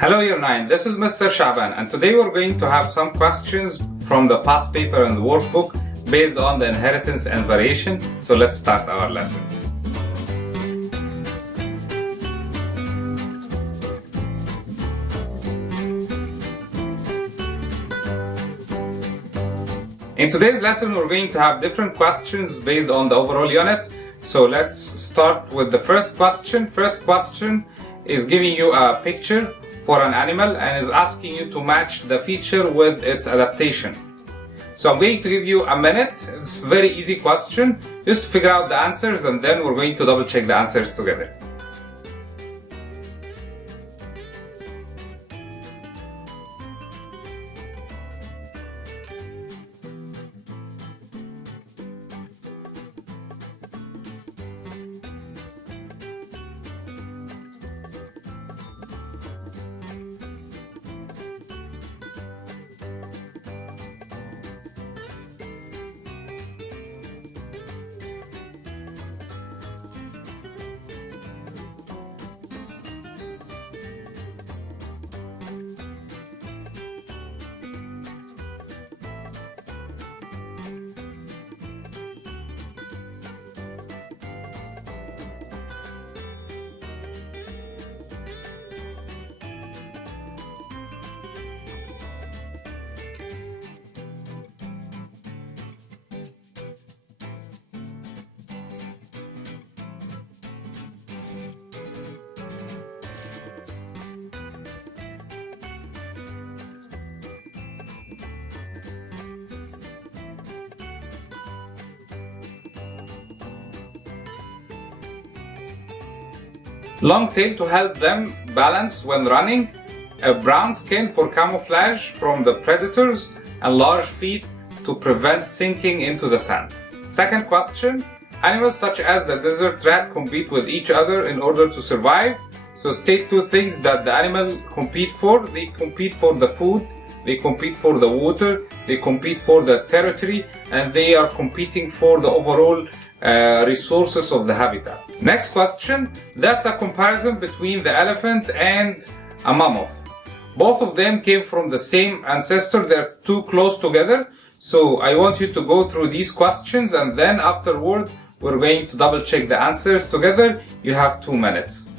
Hello Year 9, this is Mr. Shaban, and today we're going to have some questions from the past paper and the workbook based on the inheritance and variation. So let's start our lesson. In today's lesson, we're going to have different questions based on the overall unit. So let's start with the first question. First question is giving you a picture for an animal and is asking you to match the feature with its adaptation. So I'm going to give you a minute. It's a very easy question, just to figure out the answers, and then we're going to double check the answers together. Long tail to help them balance when running, a brown skin for camouflage from the predators, and large feet to prevent sinking into the sand. Second question, animals such as the desert rat compete with each other in order to survive. So state two things that the animal compete for. They compete for the food, they compete for the water, they compete for the territory, and they are competing for the overall resources of the habitat. Next question, that's a comparison between the elephant and a mammoth. Both of them came from the same ancestor, they're too close together. So I want you to go through these questions, and then afterward we're going to double check the answers together. You have 2 minutes.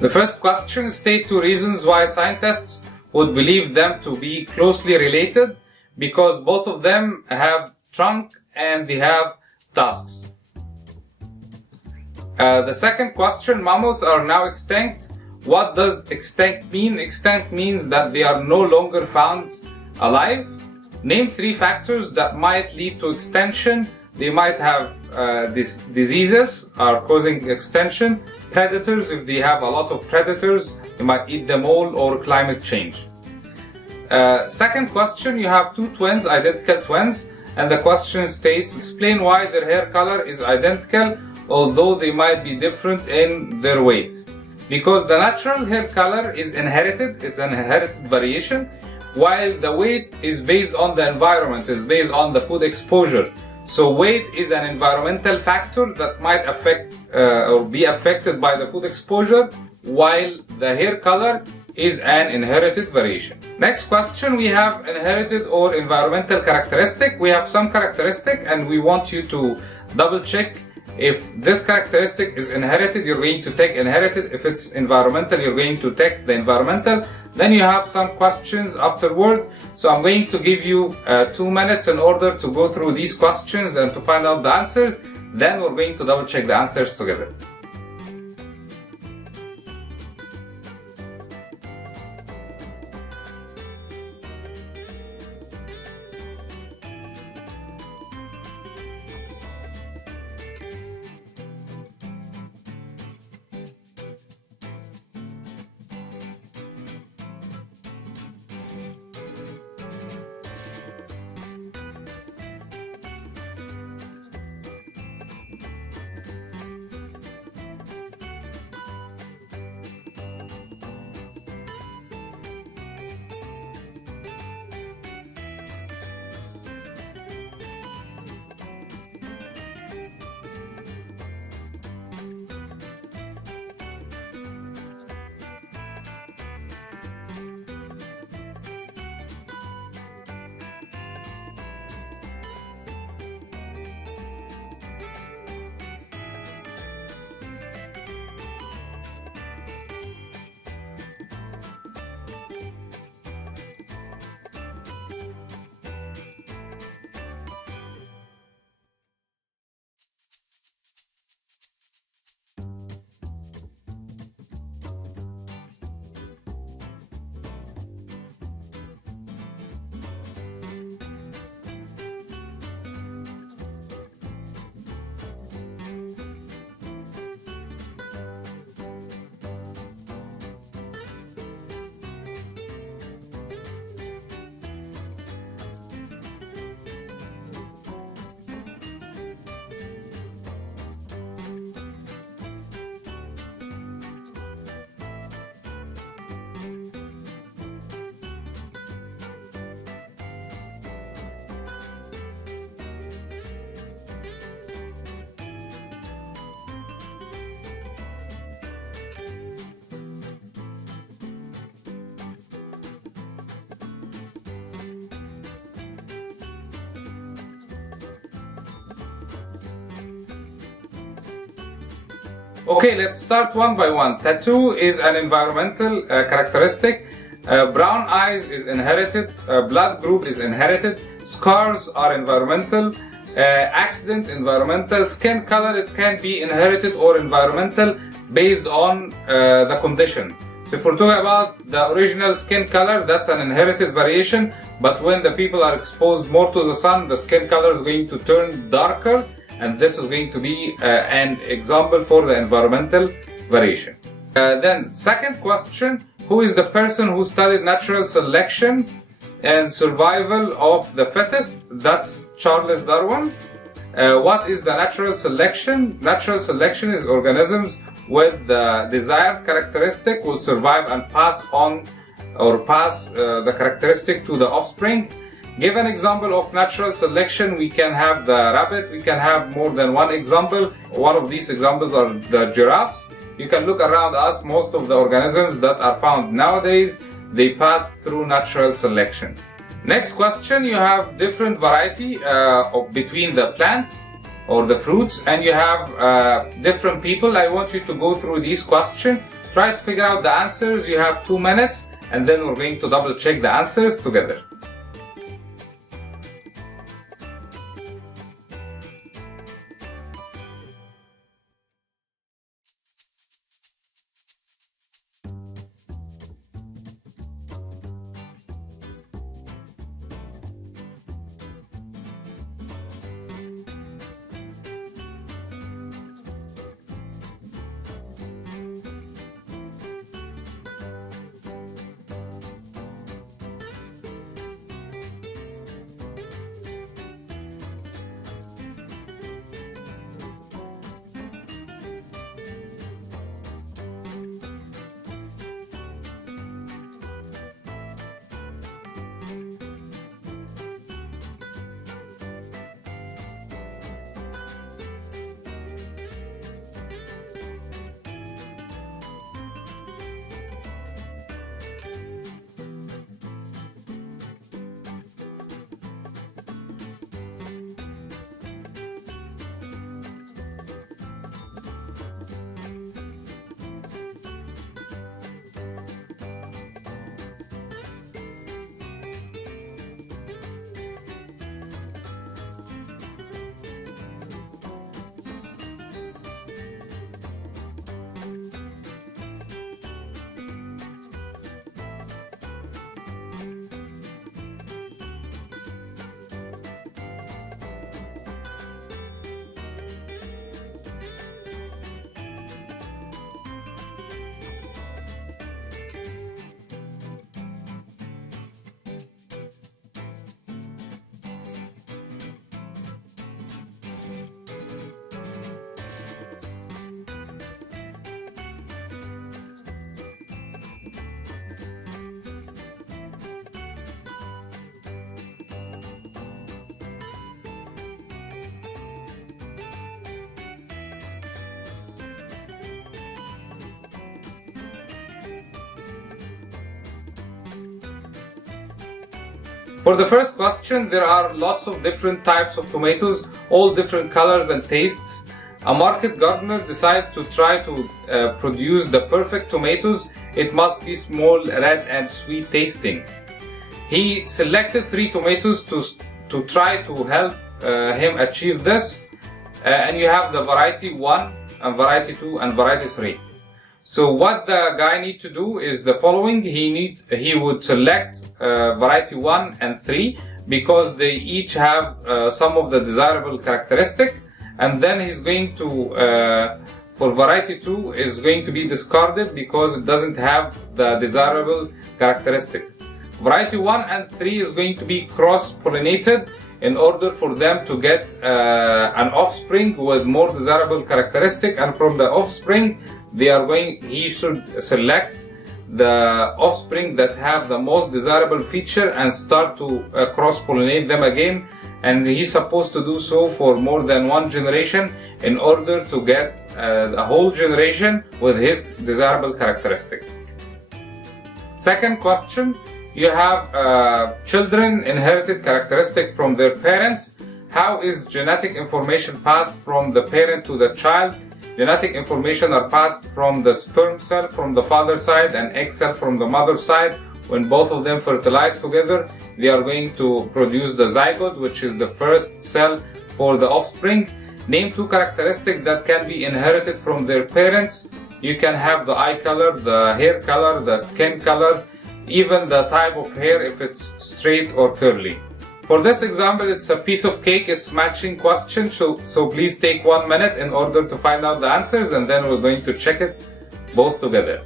The first question: state 2 reasons why scientists would believe them to be closely related, because both of them have trunk and they have tusks. The second question: mammoths are now extinct. What does extinct mean? Extinct means that they are no longer found alive. Name 3 factors that might lead to extinction. They might have diseases are causing extinction, predators, if they have a lot of predators, they might eat them all, or climate change. Second question: you have 2 twins, identical twins, and the question states, explain why their hair color is identical although they might be different in their weight. Because the natural hair color is inherited, it's an inherited variation, while the weight is based on the environment, is based on the food exposure. So weight is an environmental factor that might affect or be affected by the food exposure, while the hair color is an inherited variation. Next question: we have inherited or environmental characteristic. We have some characteristic and we want you to double check if this characteristic is inherited, you're going to take inherited. If it's environmental, you're going to take the environmental. Then you have some questions afterward. So I'm going to give you 2 minutes in order to go through these questions and to find out the answers. Then we're going to double check the answers together. Okay, let's start one by one. Tattoo is an environmental characteristic. Brown eyes is inherited. Blood group is inherited. Scars are environmental. Accident, environmental. Skin color, it can be inherited or environmental based on the condition. So if we're talking about the original skin color, that's an inherited variation. But when the people are exposed more to the sun, the skin color is going to turn darker. And this is going to be an example for the environmental variation. Then second question, who is the person who studied natural selection and survival of the fittest? That's Charles Darwin. What is the natural selection? Natural selection is organisms with the desired characteristic will survive and pass on or pass the characteristic to the offspring. Give an example of natural selection. We can have the rabbit. We can have more than one example. One of these examples are the giraffes. You can look around us. Most of the organisms that are found nowadays, they pass through natural selection. Next question, you have different variety between the plants or the fruits, and you have different people. I want you to go through these questions. Try to figure out the answers. You have 2 minutes, and then we're going to double check the answers together. For the first question, there are lots of different types of tomatoes, all different colors and tastes. A market gardener decided to try to produce the perfect tomatoes. It must be small, red and sweet tasting. He selected 3 tomatoes to try to help him achieve this. And you have the variety 1 and variety 2 and variety 3. So what the guy need to do is the following. He would select variety 1 and 3 because they each have some of the desirable characteristic, and then he's going to for variety 2 is going to be discarded because it doesn't have the desirable characteristic. Variety 1 and 3 is going to be cross-pollinated in order for them to get an offspring with more desirable characteristic, and from the offspring he should select the offspring that have the most desirable feature and start to cross-pollinate them again, and he's supposed to do so for more than 1 generation in order to get a whole generation with his desirable characteristic. Second question, you have children inherited characteristic from their parents. How is genetic information passed from the parent to the child? Genetic information are passed from the sperm cell from the father side and egg cell from the mother side. When both of them fertilize together, they are going to produce the zygote, which is the first cell for the offspring. Name 2 characteristics that can be inherited from their parents. You can have the eye color, the hair color, the skin color, even the type of hair if it's straight or curly. For this example, it's a piece of cake, it's matching question, so please take 1 minute in order to find out the answers, and then we're going to check it both together.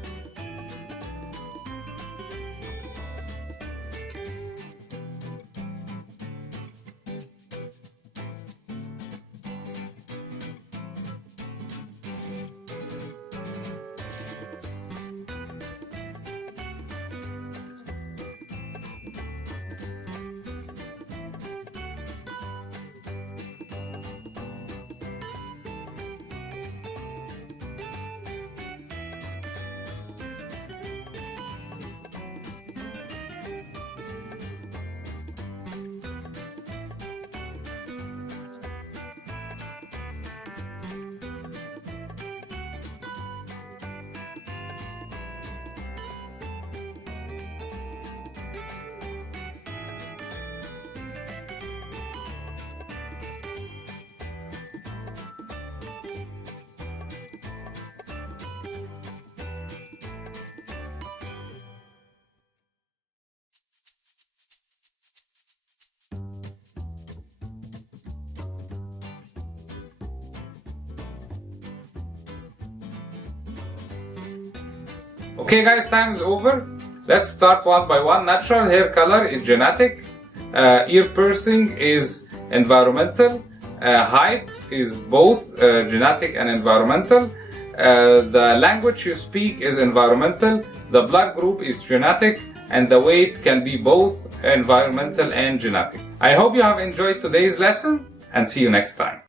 Okay guys, time is over. Let's start one by one. Natural hair color is genetic. Ear piercing is environmental. Height is both genetic and environmental. The language you speak is environmental. The blood group is genetic. And the weight can be both environmental and genetic. I hope you have enjoyed today's lesson and see you next time.